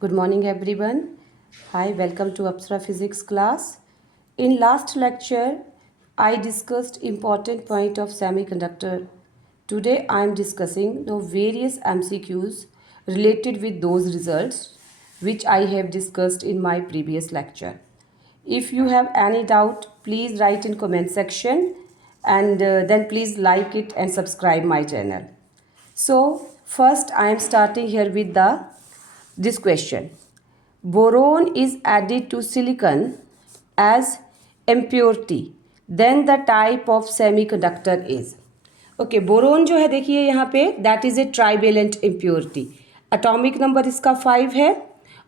Good morning, everyone. Hi, welcome to Apsara Physics class. In last lecture, I discussed important point of semiconductor. Today, I am discussing the various MCQs related with those results which I have discussed in my previous lecture. If you have any doubt, please write in comment section and then please like it and subscribe my channel. So first I am starting here with this question. Boron is added to silicon as impurity. Then the type of semiconductor is. Okay boron जो है देखिए यहाँ पे that is a trivalent impurity. Atomic number इसका 5 है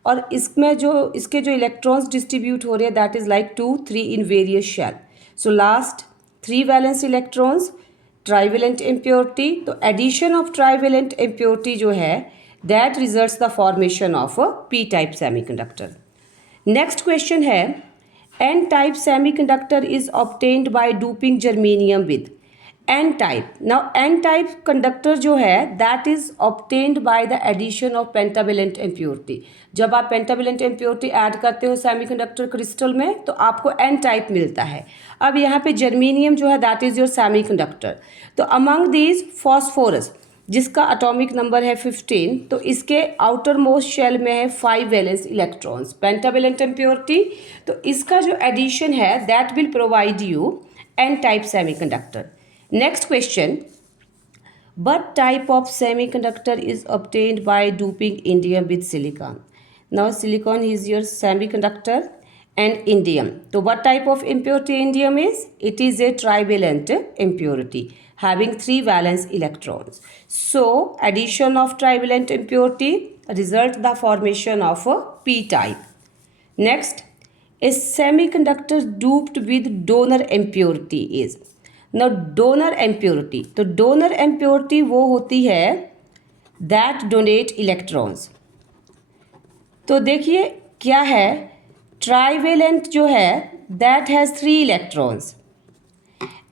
और इसमें जो इसके जो इलेक्ट्रॉन्स डिस्ट्रीब्यूट हो रहे हैं that is like 2-3 in various shell. So last 3 valence electrons trivalent impurity. तो एडिशन ऑफ ट्राइवेलेंट इम्प्योरिटी जो है that results the formation of a P type semiconductor. Next question है N type semiconductor is obtained by doping germanium with N type. Now N type conductor जो है that is obtained by the addition of pentavalent impurity. जब आप pentavalent impurity add करते हो semiconductor crystal में तो आपको एन टाइप मिलता है. अब यहाँ पे जर्मेनियम जो है दैट इज योर सेमीकंडक्टर. तो अमंग दीज फॉस्फोरस जिसका एटॉमिक नंबर है 15, तो इसके आउटर मोस्ट शेल में है 5 वैलेंस इलेक्ट्रॉन्स पेंटावेलेंट इम्प्योरिटी. तो इसका जो एडिशन है that will provide you N type semiconductor. Next question. What type of semiconductor is obtained by doping indium with silicon? Now silicon is your semiconductor and indium. So what type of impurity indium is? It is a trivalent impurity having 3 valence electrons. So addition of trivalent impurity results the formation of a p type. Next, a semiconductor doped with donor impurity is. ना donor एम्प्योरिटी. तो donor एम्प्योरिटी वो होती है that donate electrons. तो देखिए क्या है trivalent जो है that has 3 electrons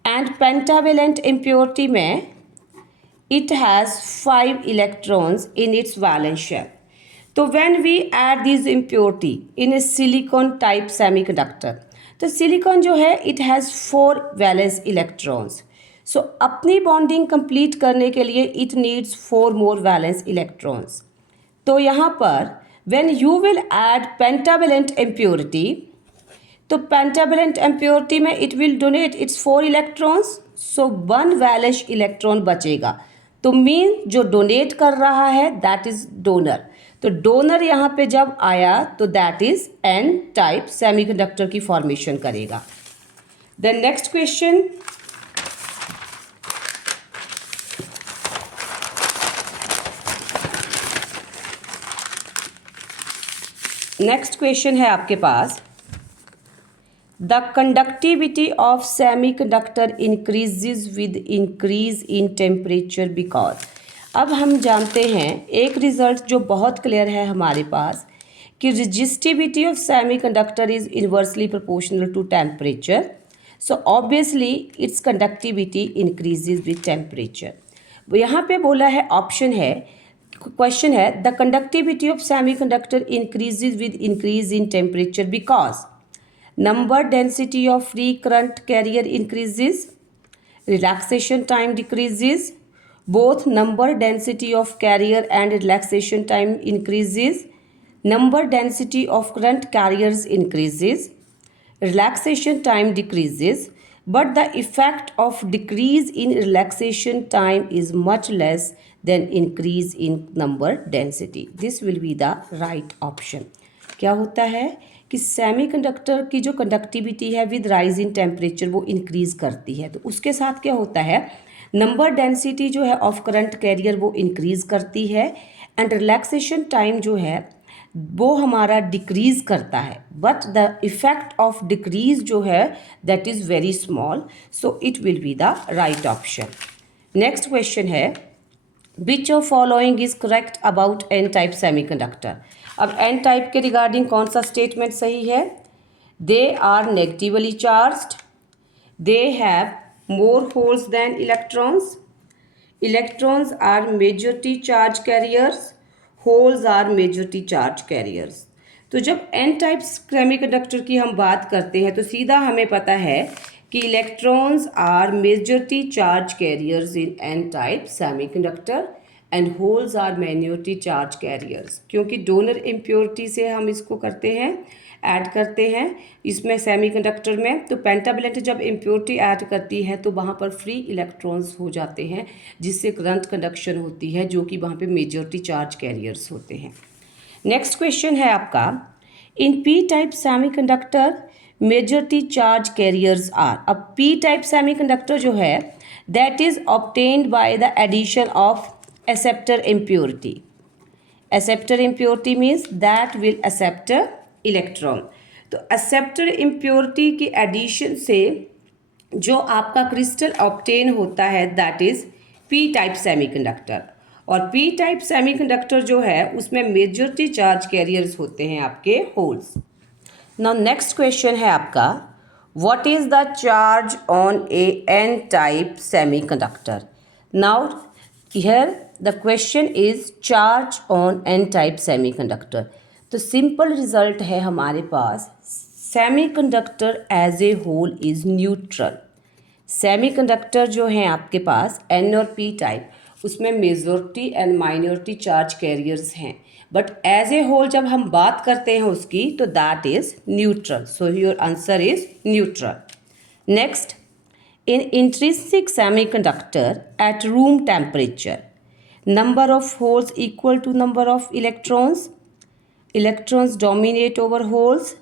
and pentavalent impurity में it has 5 electrons in its valence shell. तो when we add this impurity in a silicon type semiconductor तो सिलिकॉन जो है it has 4 valence electrons. So अपनी बॉन्डिंग कंप्लीट करने के लिए it needs 4 more valence electrons. तो यहाँ पर when you will add pentavalent impurity तो पेंटावेलेंट इम्प्योरिटी में it will donate it's 4 electrons. So 1 valence electron बचेगा. तो मीन जो डोनेट कर रहा है दैट इज डोनर. तो डोनर यहाँ पे जब आया तो that is N type semiconductor की फॉर्मेशन करेगा. Then next question. Next question है आपके पास the conductivity of semiconductor increases with increase in temperature because. अब हम जानते हैं एक रिजल्ट जो बहुत क्लियर है हमारे पास कि resistivity of semiconductor is inversely proportional to temperature. So obviously its conductivity increases with temperature. यहाँ पे बोला है ऑप्शन है क्वेश्चन है the conductivity of semiconductor increases with increase in temperature because number density of free current carrier increases, relaxation time decreases, both number density of carrier and relaxation time increases, number density of current carriers increases, relaxation time decreases, but the effect of decrease in relaxation time is much less than increase in number density. This will be the right option. क्या होता है कि semiconductor की जो conductivity है with rise in temperature वो increase करती है. तो उसके साथ क्या होता है नंबर डेंसिटी जो है ऑफ करंट कैरियर वो इंक्रीज़ करती है एंड रिलैक्सेशन टाइम जो है वो हमारा डिक्रीज़ करता है. But the effect of decrease जो है that is very small. So it will be the right option. Next question है which of following is correct about N type semiconductor. अब एन टाइप के रिगार्डिंग कौन सा statement सही है. They are negatively charged, they have more holes than electrons, electrons are majority charge carriers, holes are majority charge carriers. तो जब N type semiconductor की हम बात करते हैं तो सीधा हमें पता है कि electrons are majority charge carriers in N type semiconductor and holes are minority charge carriers, क्योंकि डोनर इम्प्योरिटी से हम इसको करते हैं, ऐड करते हैं इसमें सेमीकंडक्टर में। तो पेंटावैलेंट जब इम्प्योरिटी ऐड करती है तो वहाँ पर फ्री इलेक्ट्रॉन्स हो जाते हैं, जिससे करंट कंडक्शन होती है, जो कि वहाँ पे मेजॉरिटी चार्ज कैरियर्स होते हैं। नेक्स्ट क्वेश्चन है आपका, in P type semiconductor majority charge carriers are. अब पी टाइप सेमीकंडक्टर जो है that is obtained by the addition of acceptor impurity. Acceptor impurity means that will accept electron. तो acceptor impurity की addition से जो आपका क्रिस्टल ऑब्टेन होता है that is P type semiconductor. और पी टाइप सेमीकंडक्टर जो है उसमें मेजॉरिटी चार्ज कैरियर्स होते हैं आपके होल्स। नाउ नेक्स्ट क्वेश्चन है आपका, what is the charge on a N type semiconductor. Now here the question is charge on N type semiconductor. तो सिंपल रिजल्ट है हमारे पास, semiconductor as a whole is neutral. Semiconductor जो है आपके पास एन और पी टाइप, उसमें majority and minority charge carriers हैं, बट एज ए होल जब हम बात करते हैं उसकी तो that is neutral. So your answer is neutral. Next, in intrinsic semiconductor at room temperature, number of holes equal to number of electrons. Electrons dominate over holes,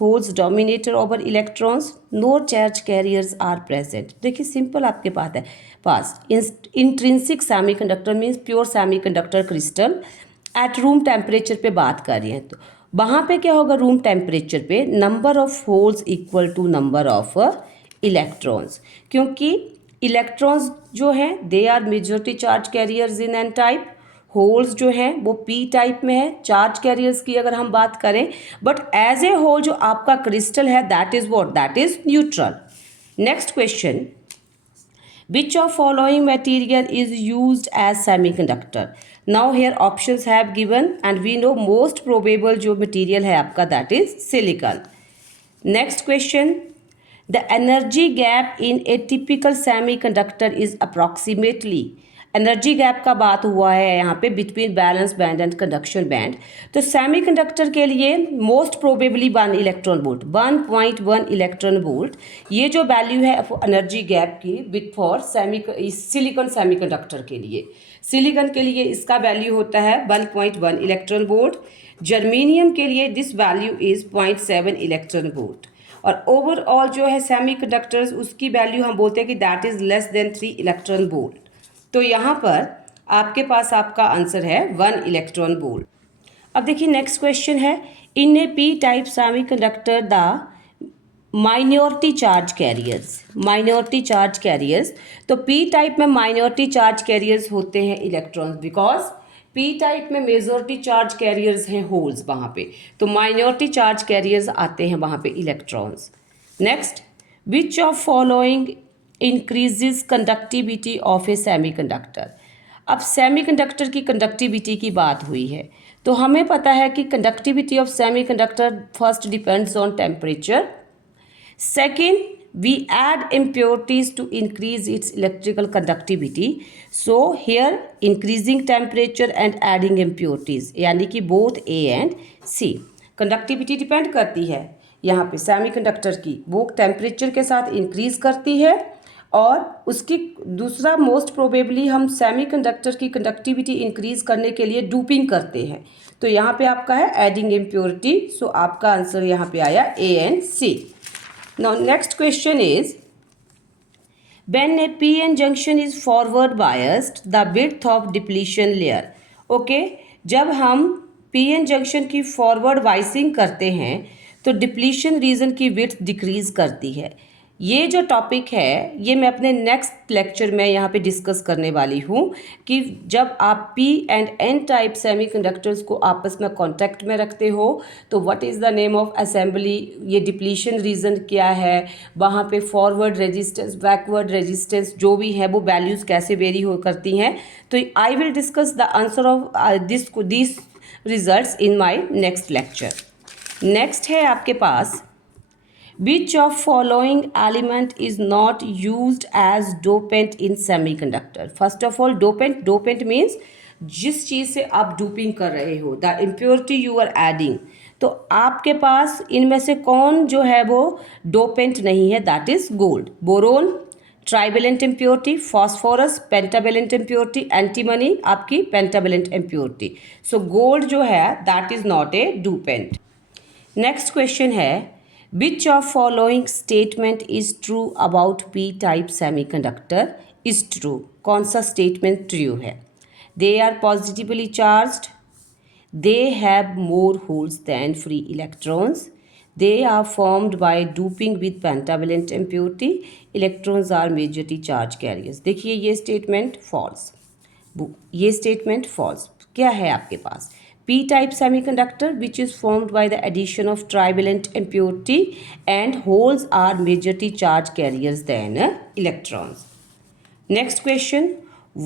holes dominate over electrons, no charge carriers are present. देखिए simple आपके पास intrinsic semiconductor means pure semiconductor crystal at room temperature पे बात कर रही हैं। तो वहाँ पे क्या होगा, रूम टेम्परेचर पे number of holes equal to number of electrons, क्योंकि इलेक्ट्रॉन्स जो हैं they are majority charge carriers in N type, holes जो हैं वो पी टाइप में है चार्ज कैरियर्स की अगर हम बात करें, बट एज ए होल जो आपका क्रिस्टल है that is what, that is neutral. Next question, which of following material is used as semiconductor. Now here options have given and we know most probable जो material है आपका that is silicon. Next question, the energy gap in a typical semiconductor is approximately, energy gap का बात हुआ है यहाँ पे between balance band and conduction band. तो सेमीकंडक्टर के लिए most probably 1 electron volt, 1.1 electron volt, ये जो वैल्यू है एनर्जी गैप की विथ फॉर सिलिकॉन सेमीकंडक्टर के लिए। सिलिकॉन के लिए इसका वैल्यू होता है 1.1 इलेक्ट्रॉन वोल्ट, जर्मेनियम के लिए this value is 0.7 electron volt, और ओवरऑल जो है सेमीकंडक्टर्स उसकी वैल्यू हम बोलते हैं कि that is less than 3 electron volt. तो यहाँ पर आपके पास आपका आंसर है 1 इलेक्ट्रॉन वोल्ट। अब देखिए नेक्स्ट क्वेश्चन है, in a P type semiconductor the minority charge carriers, minority charge carriers. तो पी टाइप में माइनॉरिटी चार्ज कैरियर्स होते हैं इलेक्ट्रॉन्स, बिकॉज पी टाइप में मेजॉरिटी चार्ज कैरियर्स हैं होल्स वहाँ पे, तो माइनॉरिटी चार्ज कैरियर्स आते हैं वहाँ पे electrons. Next, which of following increases conductivity of a semiconductor. अब सेमीकंडक्टर की कंडक्टिविटी की बात हुई है तो हमें पता है कि conductivity of semiconductor first depends on temperature, second we add impurities to increase its electrical conductivity, so here increasing temperature and adding impurities, यानी कि both A and C. Conductivity depend करती है यहाँ पे सेमीकंडक्टर की, वो टेम्परेचर के साथ इंक्रीज करती है, और उसकी दूसरा मोस्ट प्रोबेबली हम सेमीकंडक्टर की कंडक्टिविटी इंक्रीज करने के लिए डूपिंग करते हैं। तो यहाँ पे आपका है एडिंग इम्प्योरिटी, सो आपका आंसर यहाँ पे आया A and C. Now next question is, when a PN junction is forward biased the width of depletion layer. Okay, जब हम पीएन जंक्शन की फॉरवर्ड वाइसिंग करते हैं तो डिप्लीशन रीजन की विड्थ डिक्रीज करती है। ये जो टॉपिक है ये मैं अपने नेक्स्ट लेक्चर में यहाँ पे डिस्कस करने वाली हूँ कि जब आप P and N type semiconductors को आपस में कांटेक्ट में रखते हो तो what is the name of assembly, ये डिप्लीशन रीजन क्या है, वहाँ पे फॉरवर्ड रेजिस्टेंस, बैकवर्ड रेजिस्टेंस जो भी है वो वैल्यूज़ कैसे वेरी हो करती हैं। तो I will discuss the answer of this results in my next lecture. Next है आपके पास, which of following element is not used as dopant in semiconductor? First of all, dopant means जिस चीज़ से आप डोपिंग कर रहे हो, the impurity you are adding. तो आपके पास इनमें से कौन जो है वो डोपेंट नहीं है? That is gold, boron, trivalent impurity, phosphorus pentavalent impurity, antimony आपकी पेंटावेलेंट इम्प्योरिटी। सो गोल्ड जो है that is not a dopant. Next question है, which of following statement is true about p type semiconductor is true? कौन सा statement true है? They are positively charged, they have more holes than free electrons, they are formed by doping with pentavalent impurity, electrons are majority charge carriers। देखिए ये statement false, ये statement false। क्या है आपके पास? p-type semiconductor which is formed by the addition of trivalent impurity and holes are majority charge carriers than electrons। Next question,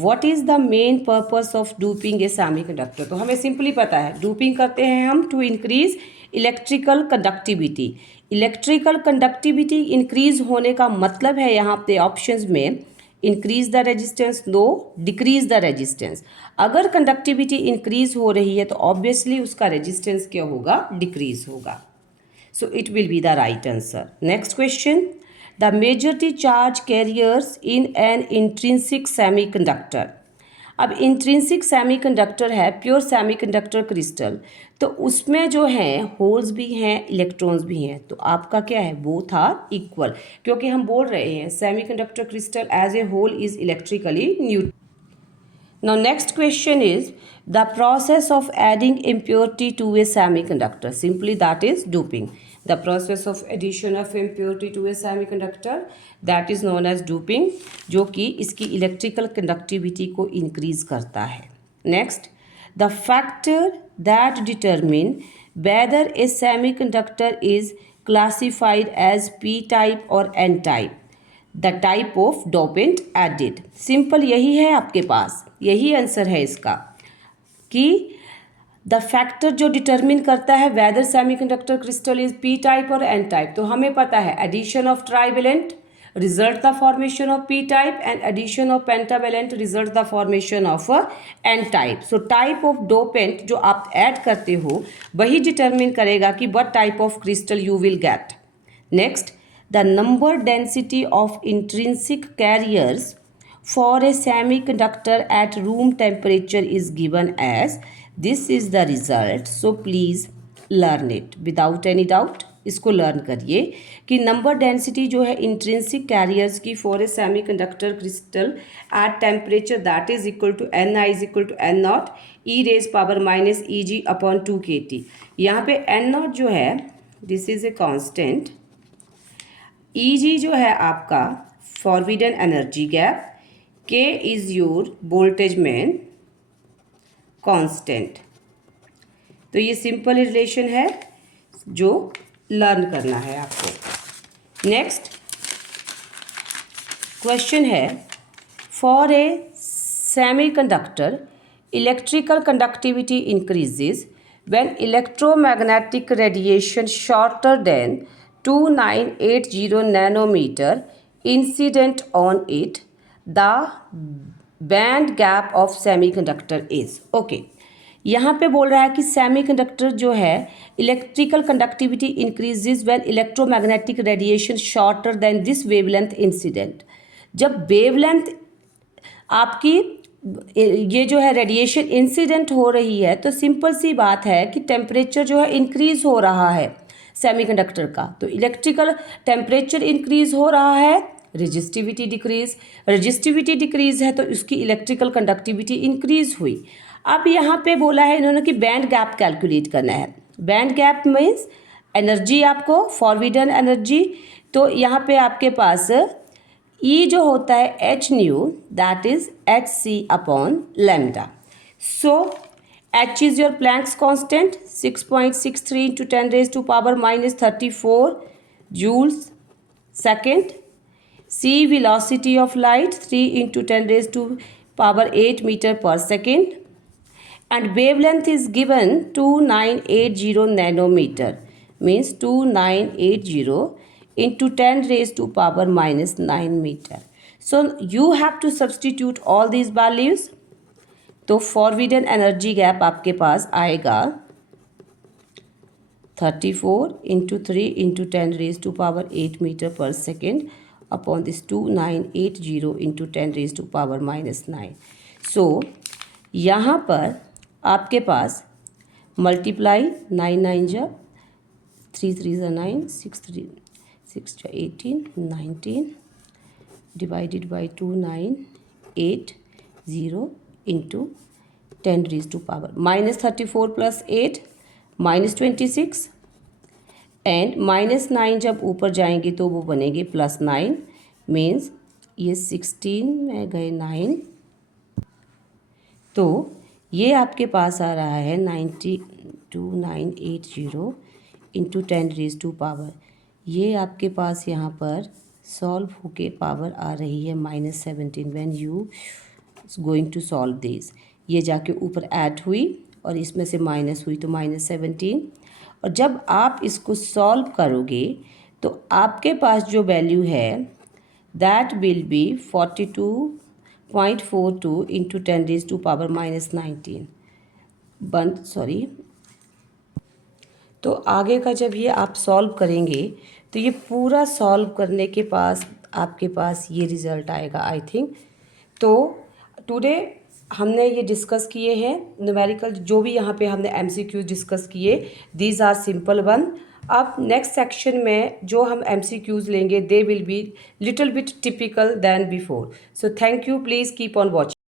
what is the main purpose of doping a semiconductor? तो हमें simply पता है doping करते हैं हम to increase electrical conductivity. Electrical conductivity increase होने का मतलब है यहाँ पे ऑप्शंस में increase the resistance, no decrease the resistance. अगर कंडक्टिविटी इंक्रीज हो रही है तो ऑब्वियसली उसका रेजिस्टेंस क्या होगा? डिक्रीज होगा। सो it will be the right answer. Next question, the majority charge carriers in N intrinsic semiconductor. अब इंट्रिंसिक सेमीकंडक्टर है प्योर सेमीकंडक्टर क्रिस्टल, तो उसमें जो है होल्स भी हैं इलेक्ट्रॉन्स भी हैं, तो आपका क्या है? बोथ आर इक्वल, क्योंकि हम बोल रहे हैं semiconductor crystal as a whole is electrically neutral. Now next question is the process of adding impurity to a semiconductor. Simply that is doping. The process of addition of impurity to a semiconductor that is known as doping, जो कि इसकी electrical conductivity को increase करता है। Next, the factor that determine whether a semiconductor is classified as p-type or n-type, the type of dopant added. Simple यही है आपके पास, यही आंसर है इसका कि द फैक्टर जो डिटरमिन करता है whether semiconductor crystal is P type और एन टाइप, तो हमें पता है addition of trivalent result the formation of P type and addition of pentavalent result the formation of N type. So type of dopant जो आप add करते हो वही डिटरमिन करेगा कि what type of crystal you will get. Next, the number density of intrinsic carriers for a semiconductor at room temperature is given as, this is the result, so please learn it without any doubt। इसको learn करिए कि number density जो है intrinsic carriers की for a semiconductor crystal at temperature that is equal to N I is equal to N naught E raise power minus E G upon 2 kT। यहाँ पे N naught जो है this is a constant, Eg जो है आपका forbidden energy gap, K is your Boltzmann constant. तो ये simple relation है जो लर्न करना है आपको। नेक्स्ट क्वेश्चन है, for a semiconductor electrical conductivity increases when electromagnetic radiation shorter than 2980 nanometer incident on it, the band gap of semiconductor is। okay, यहाँ पे बोल रहा है कि सेमीकंडक्टर जो है electrical conductivity increases when electromagnetic radiation shorter than this wavelength incident. जब wavelength आपकी ये जो है रेडिएशन इंसिडेंट हो रही है तो सिंपल सी बात है कि टेम्परेचर जो है इंक्रीज हो रहा है सेमीकंडक्टर का, तो इलेक्ट्रिकल टेम्परेचर इंक्रीज हो रहा है, रेजिस्टिविटी डिक्रीज है तो उसकी इलेक्ट्रिकल कंडक्टिविटी इंक्रीज हुई। अब यहाँ पे बोला है इन्होंने कि बैंड गैप कैलकुलेट करना है। बैंड गैप मीन्स एनर्जी आपको फॉरबिडन एनर्जी तो यहाँ पे आपके पास ई जो होता है H nu that is H C upon lambda. So H is your Planck's constant 6.63 into 10 raised to power minus 34 joules second. C velocity of light 3 into 10 raised to power 8 meter per second. And wavelength is given 2980 nanometer, means 2980 into 10 raised to power minus 9 meter. So you have to substitute all these values. तो forward energy gap आपके पास आएगा 34 into 3 into 10 raise to power 8 meter पर second upon this 2980 into 10 raise to power minus 9. So यहाँ पर आपके पास multiply 9 जा 3 जा 9 6 जा 18 19 divided by 2980 into 10 raise to power minus 34 plus 8 minus 26 and minus 9 जब ऊपर जाएंगे तो वो बनेंगे प्लस 9 मीन्स ये 16 में गए 9. तो ये आपके पास आ रहा है 92980 इंटू 10 रेज टू पावर. ये आपके पास यहाँ पर सॉल्व होके पावर आ रही है minus 17 when you going to solve this. ये जाके ऊपर ऐड हुई और इसमें से माइनस हुई तो माइनस 17. और जब आप इसको सॉल्व करोगे तो आपके पास जो वैल्यू है that will be 42.42 into 10 raise to power minus 19 तो आगे का जब ये आप सॉल्व करेंगे तो ये पूरा सॉल्व करने के पास आपके पास ये रिज़ल्ट आएगा आई थिंक. तो टुडे हमने ये डिस्कस किए हैं न्यूमेरिकल जो भी यहाँ पे हमने एमसीक्यूज डिस्कस किए दीज आर सिंपल वन. अब नेक्स्ट सेक्शन में जो हम एमसीक्यूज लेंगे they will be little bit typical then before. So thank you. Please keep on watching.